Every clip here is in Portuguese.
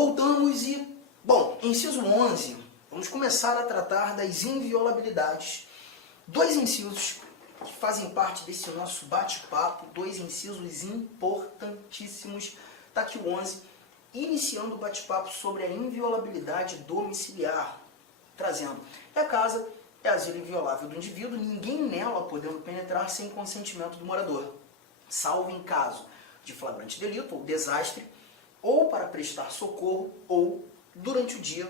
voltamos e, bom, inciso 11, vamos começar a tratar das inviolabilidades. Dois incisos que fazem parte desse nosso bate-papo, dois incisos importantíssimos. Está aqui o 11, iniciando o bate-papo sobre a inviolabilidade domiciliar, trazendo a casa é asilo inviolável do indivíduo, ninguém nela podendo penetrar sem consentimento do morador, salvo em caso de flagrante delito ou desastre, ou para prestar socorro, ou durante o dia,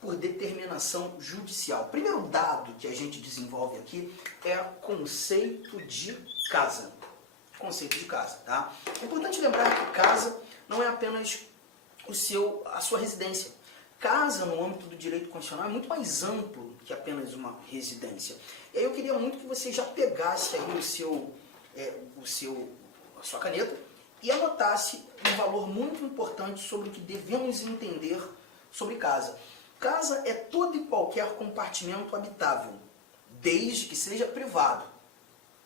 por determinação judicial. O primeiro dado que a gente desenvolve aqui é o conceito de casa. Conceito de casa, tá? É importante lembrar que casa não é apenas a sua residência. Casa, no âmbito do direito constitucional, é muito mais amplo que apenas uma residência. E aí eu queria muito que você já pegasse aí a sua caneta e anotasse um valor muito importante sobre o que devemos entender sobre casa. Casa é todo e qualquer compartimento habitável, desde que seja privado,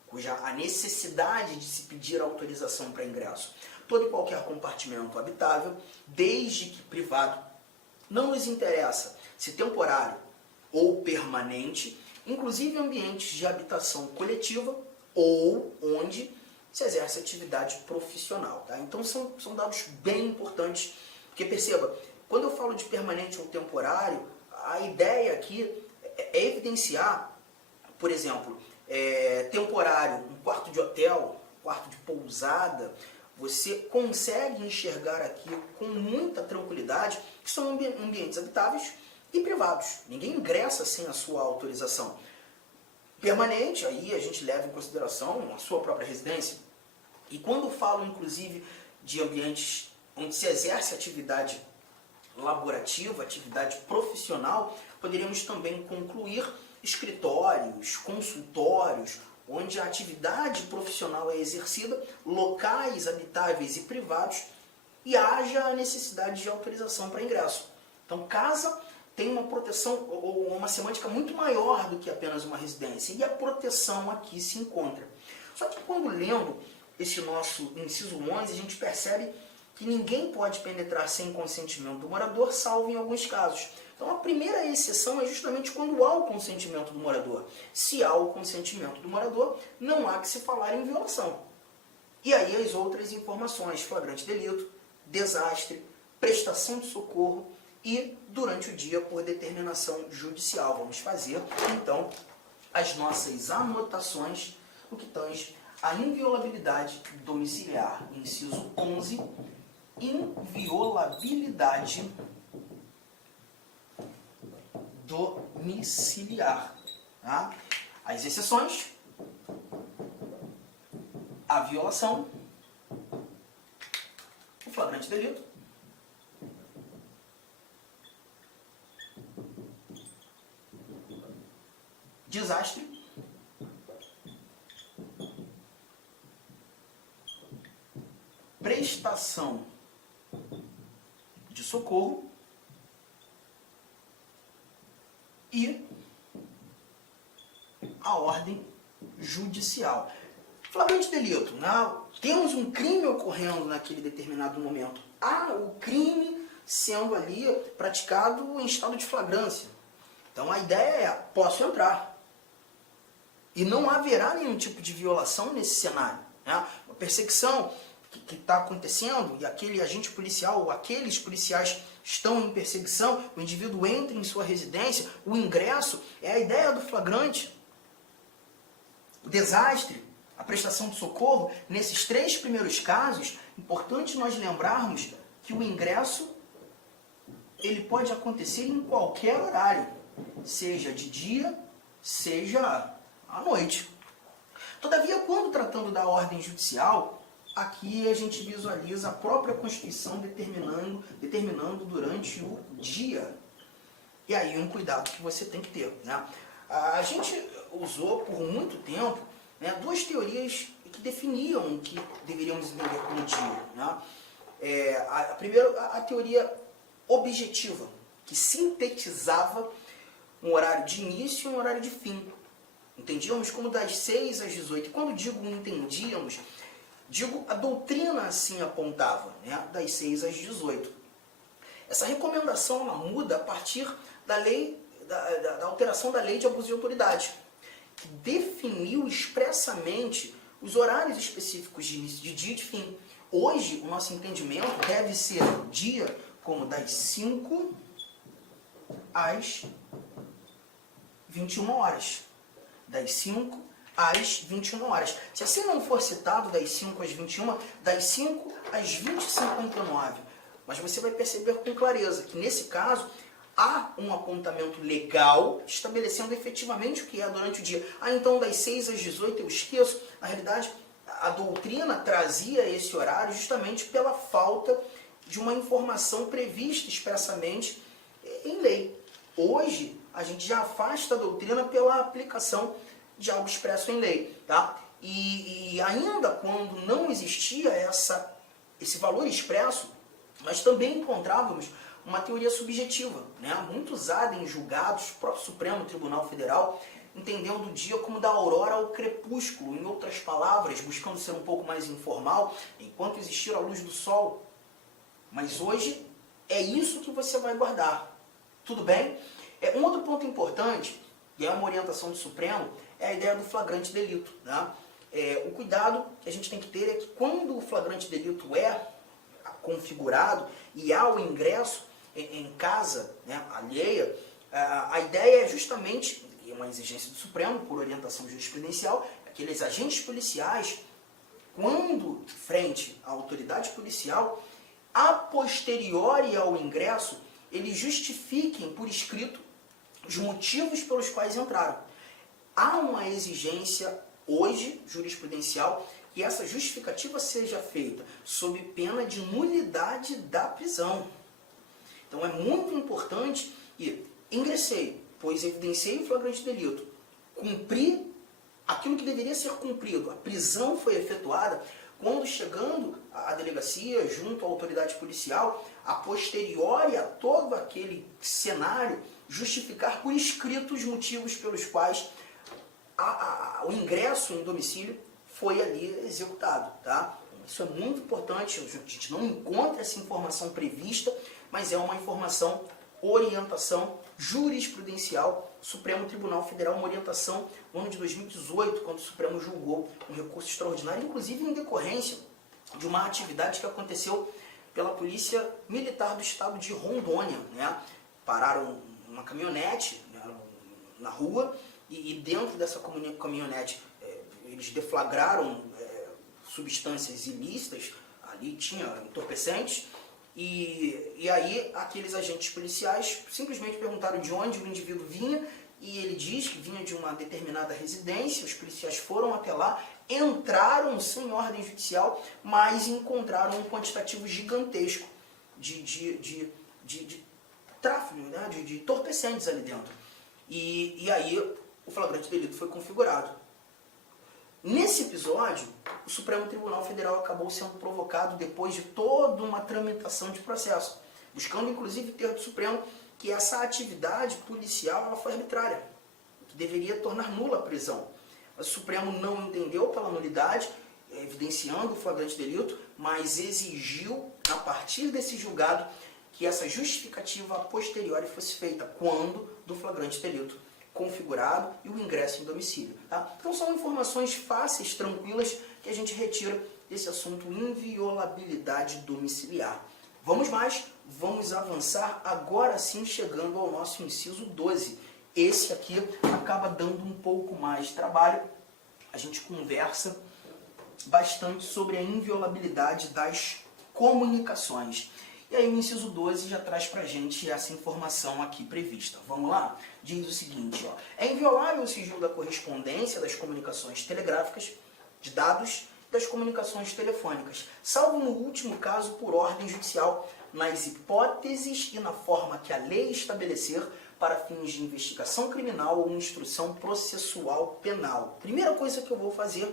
cuja a necessidade de se pedir autorização para ingresso. Todo e qualquer compartimento habitável, desde que privado, não nos interessa se temporário ou permanente, inclusive ambientes de habitação coletiva ou onde se exerce atividade profissional. Tá? Então são dados bem importantes, porque perceba, quando eu falo de permanente ou temporário, a ideia aqui é evidenciar, por exemplo, temporário, um quarto de hotel, um quarto de pousada, você consegue enxergar aqui com muita tranquilidade que são ambientes habitáveis e privados. Ninguém ingressa sem a sua autorização. Permanente, aí a gente leva em consideração a sua própria residência. E quando falo, inclusive, de ambientes onde se exerce atividade laborativa, atividade profissional, poderíamos também concluir escritórios, consultórios, onde a atividade profissional é exercida, locais habitáveis e privados, e haja a necessidade de autorização para ingresso. Então, casa tem uma proteção ou uma semântica muito maior do que apenas uma residência, e a proteção aqui se encontra. Só que quando lendo esse nosso inciso 11, a gente percebe que ninguém pode penetrar sem consentimento do morador, salvo em alguns casos. Então a primeira exceção é justamente quando há o consentimento do morador. Se há o consentimento do morador, não há que se falar em violação. E aí as outras informações, flagrante delito, desastre, prestação de socorro e durante o dia por determinação judicial. Vamos fazer então as nossas anotações no que tange a inviolabilidade domiciliar. Inciso 11, inviolabilidade domiciliar. Tá? As exceções, a violação, o flagrante delito, desastre, prestação de socorro e a ordem judicial. Flagrante delito, né? Temos um crime ocorrendo naquele determinado momento. Há o crime sendo ali praticado em estado de flagrância. Então a ideia é, posso entrar. E não haverá nenhum tipo de violação nesse cenário. Né? A perseguição que está acontecendo, e aquele agente policial ou aqueles policiais estão em perseguição, o indivíduo entra em sua residência, o ingresso é a ideia do flagrante. O desastre, a prestação de socorro, nesses três primeiros casos, importante nós lembrarmos que o ingresso ele pode acontecer em qualquer horário, seja de dia, seja à noite. Todavia, quando tratando da ordem judicial, aqui a gente visualiza a própria Constituição determinando durante o dia. E aí um cuidado que você tem que ter. Né? A gente usou por muito tempo, né, duas teorias que definiam o que deveríamos entender como dia. Né? A primeira, a teoria objetiva, que sintetizava um horário de início e um horário de fim. Entendíamos como das 6 às 18. E quando digo entendíamos, digo a doutrina assim apontava, né? Das 6 às 18. Essa recomendação ela muda a partir da lei, da alteração da lei de abuso de autoridade, que definiu expressamente os horários específicos de início de dia e de fim. Hoje, o nosso entendimento deve ser dia como das 5 às 21 horas. Das 5 às 21 horas. Se assim não for citado, das 5 às 21, das 5 às 20h59. Mas você vai perceber com clareza que, nesse caso, há um apontamento legal estabelecendo efetivamente o que é durante o dia. Então das 6 às 18 eu esqueço. Na realidade, a doutrina trazia esse horário justamente pela falta de uma informação prevista expressamente em lei. Hoje, a gente já afasta a doutrina pela aplicação de algo expresso em lei. Tá? E ainda quando não existia esse valor expresso, nós também encontrávamos uma teoria subjetiva, né, muito usada em julgados, o próprio Supremo Tribunal Federal, entendendo o dia como da aurora ao crepúsculo, em outras palavras, buscando ser um pouco mais informal, enquanto existir a luz do sol. Mas hoje é isso que você vai guardar. Tudo bem? Um outro ponto importante, e é uma orientação do Supremo, é a ideia do flagrante delito. Né? O cuidado que a gente tem que ter é que quando o flagrante delito é configurado e há o ingresso em casa, né, alheia, a ideia é justamente, e é uma exigência do Supremo, por orientação jurisprudencial, aqueles agentes policiais, quando frente à autoridade policial, a posteriori ao ingresso, eles justifiquem por escrito os motivos pelos quais entraram. Há uma exigência hoje jurisprudencial que essa justificativa seja feita sob pena de nulidade da prisão. Então é muito importante que ingressei, pois evidenciei o flagrante delito, cumpri aquilo que deveria ser cumprido, a prisão foi efetuada, quando chegando à delegacia, junto à autoridade policial, a posteriori a todo aquele cenário, justificar por escrito os motivos pelos quais o ingresso em domicílio foi ali executado. Tá? Isso é muito importante, a gente não encontra essa informação prevista, mas é uma informação, orientação jurisprudencial, Supremo Tribunal Federal, uma orientação no ano de 2018, quando o Supremo julgou um recurso extraordinário, inclusive em decorrência de uma atividade que aconteceu pela Polícia Militar do Estado de Rondônia. Né? Pararam uma caminhonete, né, na rua, e dentro dessa caminhonete eles deflagraram substâncias ilícitas, ali tinha entorpecentes, e aí aqueles agentes policiais simplesmente perguntaram de onde o indivíduo vinha, e ele diz que vinha de uma determinada residência. Os policiais foram até lá, entraram sem ordem judicial, mas encontraram um quantitativo gigantesco de tráfico, né, de entorpecentes ali dentro. E aí o flagrante delito foi configurado. Nesse episódio, o Supremo Tribunal Federal acabou sendo provocado depois de toda uma tramitação de processo, buscando inclusive ter do Supremo que essa atividade policial ela foi arbitrária, que deveria tornar nula a prisão. Mas o Supremo não entendeu pela nulidade, evidenciando o flagrante delito, mas exigiu, a partir desse julgado, que essa justificativa a posteriori fosse feita quando do flagrante delito configurado e o ingresso em domicílio. Tá? Então são informações fáceis, tranquilas, que a gente retira desse assunto inviolabilidade domiciliar. Vamos mais, vamos avançar agora sim, chegando ao nosso inciso 12. Esse aqui acaba dando um pouco mais de trabalho. A gente conversa bastante sobre a inviolabilidade das comunicações. E aí o inciso 12 já traz pra gente essa informação aqui prevista. Vamos lá? Diz o seguinte, ó, é inviolável o sigilo da correspondência, das comunicações telegráficas, de dados, das comunicações telefônicas, salvo no último caso por ordem judicial, nas hipóteses e na forma que a lei estabelecer para fins de investigação criminal ou instrução processual penal. Primeira coisa que eu vou fazer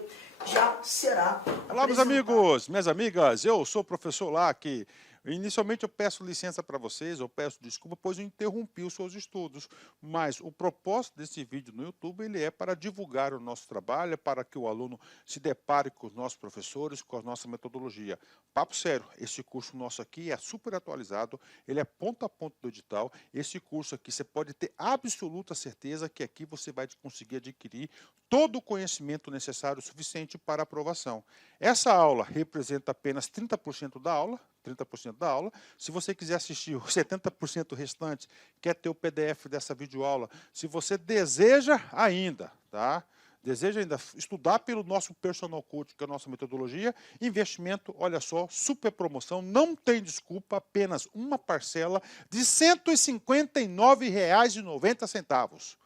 já será... Olá, meus amigos, minhas amigas, eu sou o professor Lac. Inicialmente eu peço licença para vocês, eu peço desculpa, pois eu interrompi os seus estudos, mas o propósito desse vídeo no YouTube ele é para divulgar o nosso trabalho, é para que o aluno se depare com os nossos professores, com a nossa metodologia. Papo sério, esse curso nosso aqui é super atualizado, ele é ponto a ponto do edital, esse curso aqui você pode ter absoluta certeza que aqui você vai conseguir adquirir todo o conhecimento necessário suficiente para aprovação. Essa aula representa apenas 30% da aula, 30% da aula. Se você quiser assistir os 70% restante, quer ter o PDF dessa videoaula, se você deseja ainda, tá? Deseja ainda estudar pelo nosso Personal Coach, que é a nossa metodologia, investimento, olha só, super promoção, não tem desculpa, apenas uma parcela de R$ 159,90.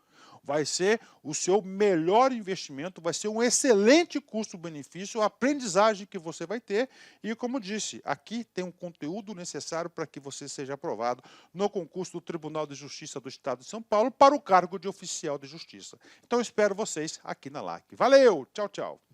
Vai ser o seu melhor investimento, vai ser um excelente custo-benefício, a aprendizagem que você vai ter. E como disse, aqui tem um conteúdo necessário para que você seja aprovado no concurso do Tribunal de Justiça do Estado de São Paulo para o cargo de oficial de justiça. Então espero vocês aqui na LAC. Valeu, tchau, tchau.